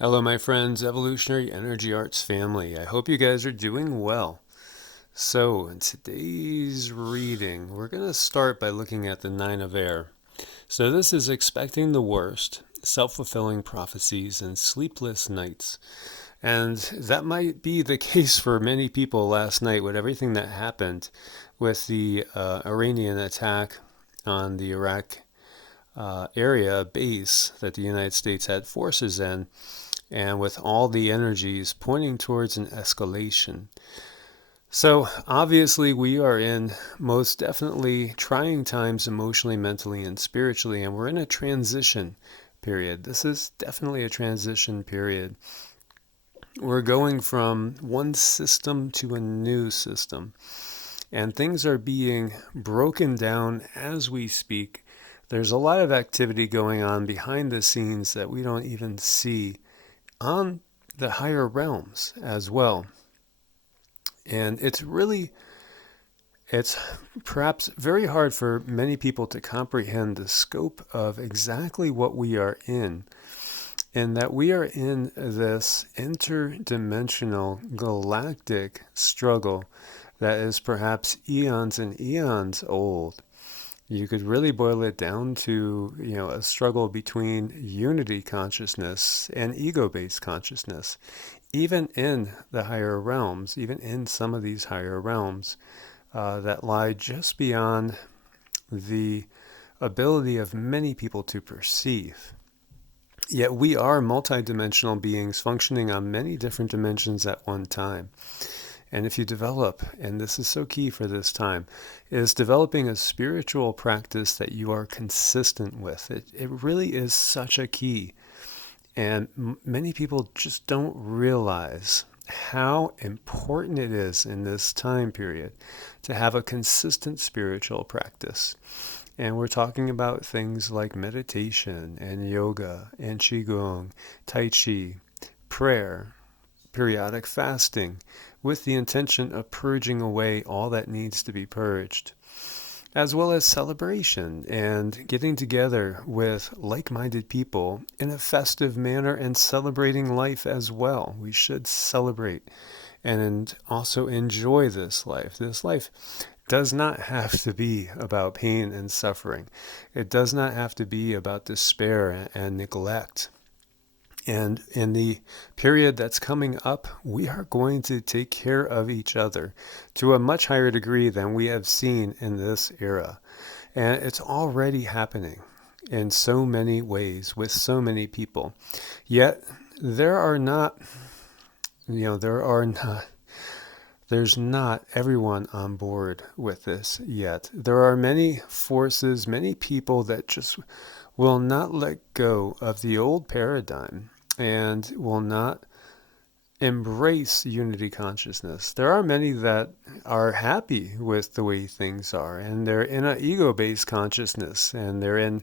Hello, my friends, Evolutionary Energy Arts family. I hope you guys are doing well. So, in today's reading, we're going to start by looking at the Nine of Air. So, this is expecting the worst, self fulfilling prophecies, and sleepless nights. And that might be the case for many people last night with everything that happened with the Iranian attack on the Iraq area base that the United States had forces in, and with all the energies pointing towards an escalation. So, obviously, we are in most definitely trying times emotionally, mentally, and spiritually, and we're in a transition period. This is definitely a transition period. We're going from one system to a new system, and things are being broken down as we speak. There's a lot of activity going on behind the scenes that we don't even see on the higher realms as well. And it's perhaps very hard for many people to comprehend the scope of exactly what we are in, and that we are in this interdimensional galactic struggle that is perhaps eons and eons old. You could really boil it down to, a struggle between unity consciousness and ego-based consciousness. Even in the higher realms, even in some of these higher realms that lie just beyond the ability of many people to perceive. Yet we are multidimensional beings functioning on many different dimensions at one time. And if you develop, and this is so key for this time, is developing a spiritual practice that you are consistent with. It really is such a key. And many people just don't realize how important it is in this time period to have a consistent spiritual practice. And we're talking about things like meditation and yoga and QiGong, Tai Chi, prayer, periodic fasting, with the intention of purging away all that needs to be purged, as well as celebration and getting together with like-minded people in a festive manner and celebrating life as well. We should celebrate and also enjoy this life. This life does not have to be about pain and suffering. It does not have to be about despair and neglect. And in the period that's coming up, we are going to take care of each other to a much higher degree than we have seen in this era. And it's already happening in so many ways with so many people. Yet there are not, there are not there's not everyone on board with this yet. There are many forces, many people that just will not let go of the old paradigm and will not embrace unity consciousness. There are many that are happy with the way things are, and they're in an ego-based consciousness, and they're in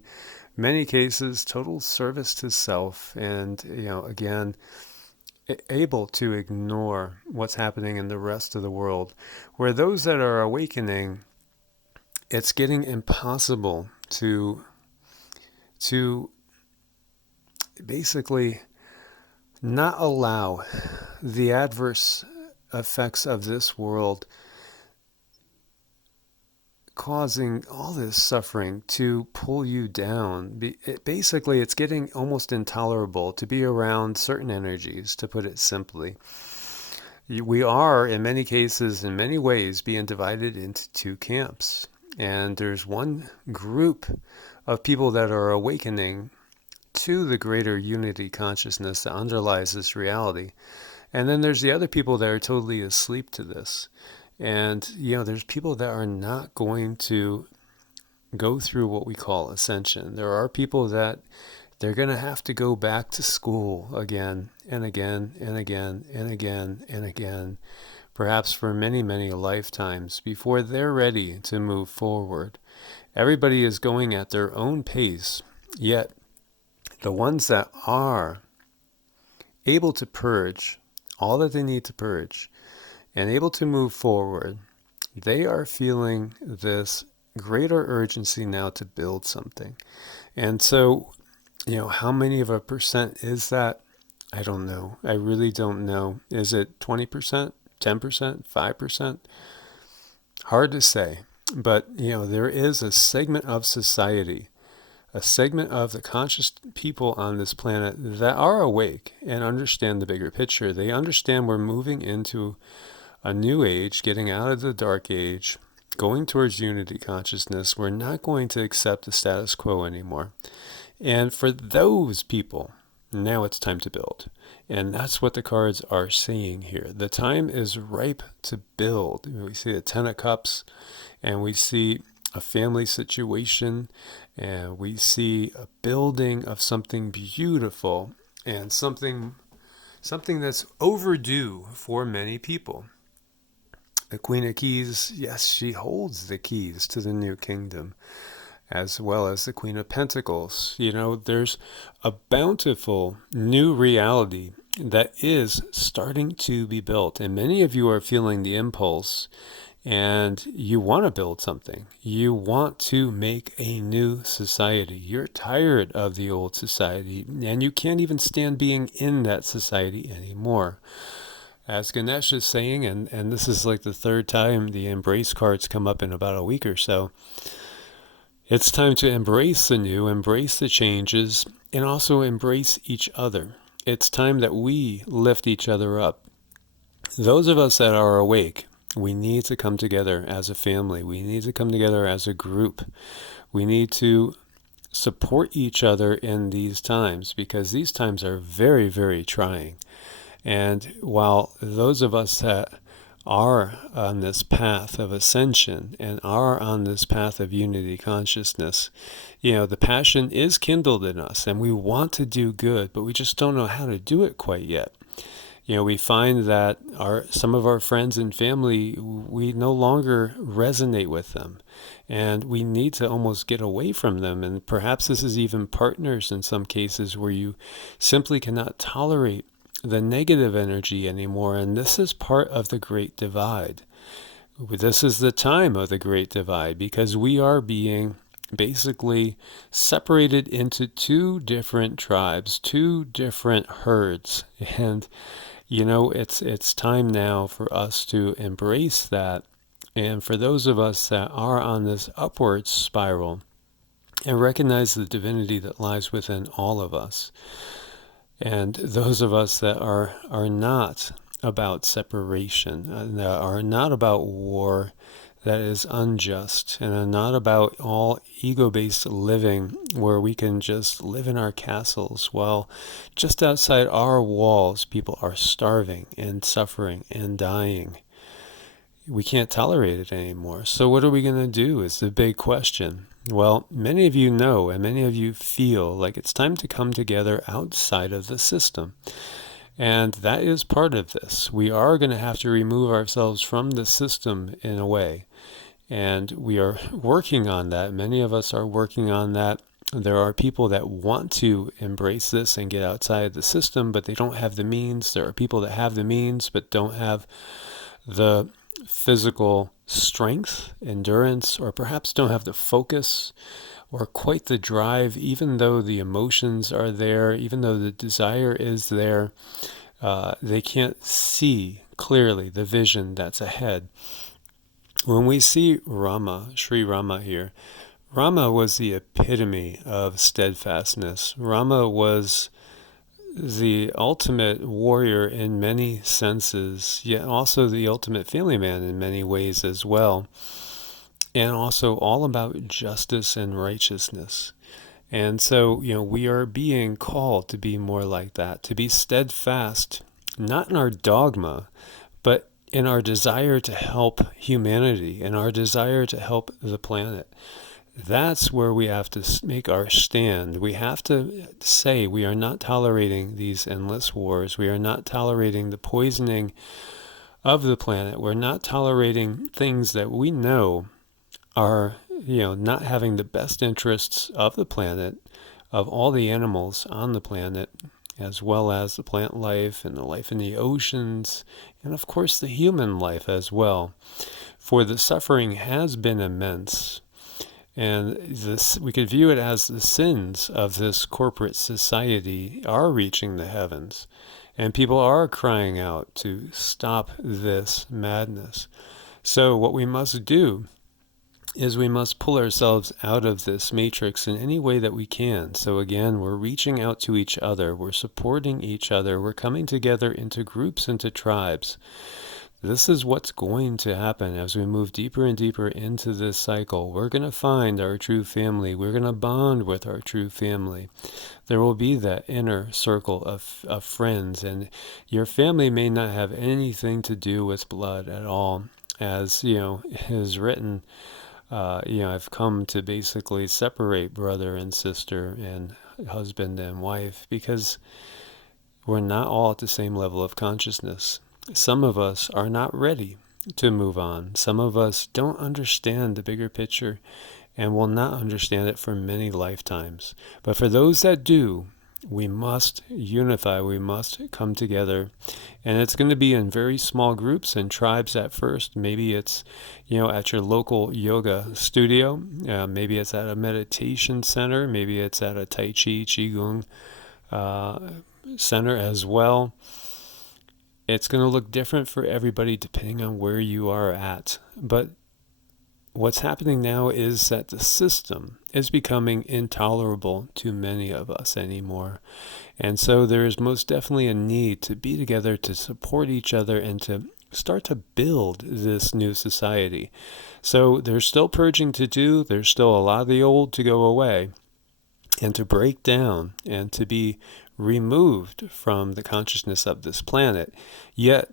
many cases total service to self, and again, able to ignore what's happening in the rest of the world. Where those that are awakening, it's getting impossible to basically not allow the adverse effects of this world causing all this suffering to pull you down. Basically, it's getting almost intolerable to be around certain energies, to put it simply. We are, in many cases, in many ways, being divided into two camps. And there's one group of people that are awakening to the greater unity consciousness that underlies this reality. And then there's the other people that are totally asleep to this. And, there's people that are not going to go through what we call ascension. There are people that they're going to have to go back to school again and again and again and again and again, perhaps for many, many lifetimes before they're ready to move forward. Everybody is going at their own pace, yet the ones that are able to purge all that they need to purge and able to move forward, they are feeling this greater urgency now to build something. And so, how many of a percent is that? I don't know. I really don't know. Is it 20%, 10%, 5%? Hard to say. But, there is a segment of society, a segment of the conscious people on this planet that are awake and understand the bigger picture. They understand we're moving into a new age, getting out of the dark age, going towards unity consciousness. We're not going to accept the status quo anymore. And for those people, now it's time to build. And that's what the cards are saying here. The time is ripe to build. We see the Ten of Cups, and we see a family situation, and we see a building of something beautiful and something that's overdue for many people. The Queen of Keys, yes, she holds the keys to the new kingdom, as well as the Queen of Pentacles. There's a bountiful new reality that is starting to be built. And many of you are feeling the impulse, and you want to build something. You want to make a new society. You're tired of the old society, and you can't even stand being in that society anymore. As Ganesh is saying, and this is like the third time the embrace cards come up in about a week or so, it's time to embrace the new, embrace the changes, and also embrace each other. It's time that we lift each other up. Those of us that are awake, we need to come together as a family. We need to come together as a group. We need to support each other in these times, because these times are very, very trying. And while those of us that are on this path of ascension and are on this path of unity consciousness, the passion is kindled in us, and we want to do good, but we just don't know how to do it quite yet. We find that some of our friends and family, we no longer resonate with them, and we need to almost get away from them. And perhaps this is even partners in some cases, where you simply cannot tolerate the negative energy anymore. And this is part of the Great Divide. This is the time of the Great Divide, because we are being basically separated into two different tribes, two different herds. And it's time now for us to embrace that. And for those of us that are on this upward spiral, and recognize the divinity that lies within all of us. And those of us that are not about separation, that are not about war that is unjust, and are not about all ego-based living where we can just live in our castles while just outside our walls people are starving and suffering and dying. We can't tolerate it anymore. So what are we going to do is the big question. Well, many of you know, and many of you feel like it's time to come together outside of the system. And that is part of this. We are going to have to remove ourselves from the system in a way. And we are working on that. Many of us are working on that. There are people that want to embrace this and get outside the system, but they don't have the means. There are people that have the means, but don't have the physical strength, endurance, or perhaps don't have the focus or quite the drive, even though the emotions are there, even though the desire is there. They can't see clearly the vision that's ahead. When we see Rama, Sri Rama here, Rama was the epitome of steadfastness. Rama was the ultimate warrior in many senses, yet also the ultimate family man in many ways as well. And also all about justice and righteousness. And so, we are being called to be more like that, to be steadfast, not in our dogma, but in our desire to help humanity, in our desire to help the planet. That's where we have to make our stand. We have to say we are not tolerating these endless wars. We are not tolerating the poisoning of the planet. We're not tolerating things that we know are, not having the best interests of the planet, of all the animals on the planet, as well as the plant life and the life in the oceans, and of course the human life as well. For the suffering has been immense. And this, we could view it as the sins of this corporate society are reaching the heavens. And people are crying out to stop this madness. So what we must do is we must pull ourselves out of this matrix in any way that we can. So again, we're reaching out to each other. We're supporting each other. We're coming together into groups, into tribes. This is what's going to happen as we move deeper and deeper into this cycle. We're going to find our true family. We're going to bond with our true family. There will be that inner circle of friends, and your family may not have anything to do with blood at all. As is written, I've come to basically separate brother and sister and husband and wife, because we're not all at the same level of consciousness. Some of us are not ready to move on. Some of us don't understand the bigger picture and will not understand it for many lifetimes. But for those that do, we must unify. We must come together. And it's going to be in very small groups and tribes at first. Maybe it's, at your local yoga studio. Maybe it's at a meditation center. Maybe it's at a Tai Chi, QiGong center as well. It's going to look different for everybody depending on where you are at. But what's happening now is that the system is becoming intolerable to many of us anymore. And so there is most definitely a need to be together, to support each other, and to start to build this new society. So there's still purging to do. There's still a lot of the old to go away and to break down and to be removed from the consciousness of this planet. Yet,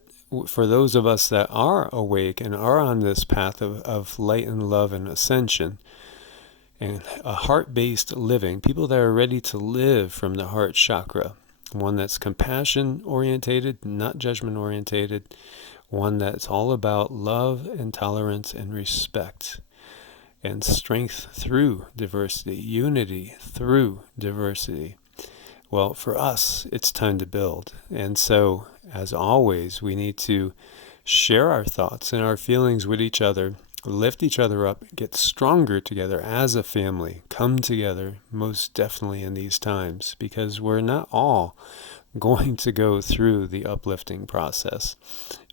for those of us that are awake and are on this path of light and love and ascension, and a heart-based living, people that are ready to live from the heart chakra, one that's compassion-orientated, not judgment-orientated, one that's all about love and tolerance and respect, and strength through diversity, unity through diversity. Well, for us, it's time to build. And so, as always, we need to share our thoughts and our feelings with each other, lift each other up, get stronger together as a family, come together most definitely in these times, because we're not all going to go through the uplifting process.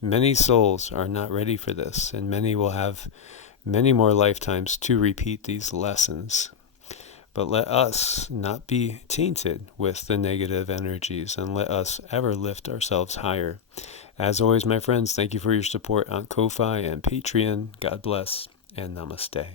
Many souls are not ready for this, and many will have many more lifetimes to repeat these lessons. But let us not be tainted with the negative energies, and let us ever lift ourselves higher. As always, my friends, thank you for your support on Ko-Fi and Patreon. God bless, and namaste.